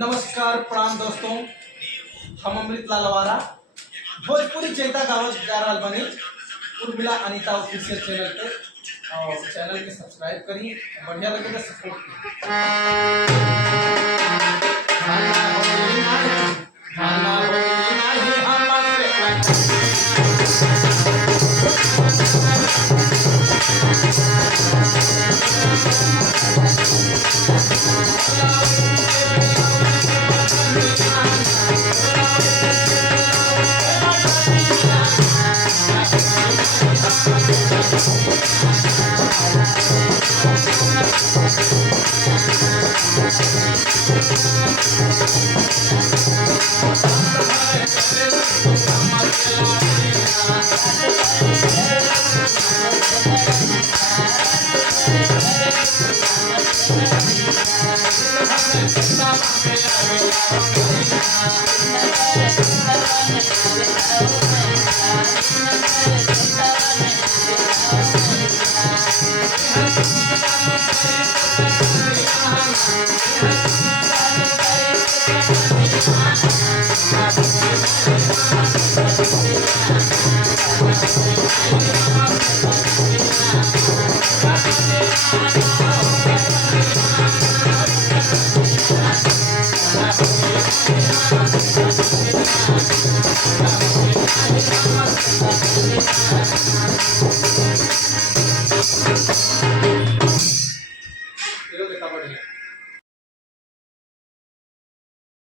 नमस्कार प्रणाम दोस्तों, हम अमृत लालवारा भोजपुरी चैता गावत जा रहा बनी उर्मिला अनीता ऑफिशियल चैनल पे और चैनल के सब्सक्राइब करी, बढ़िया लगे तो सपोर्ट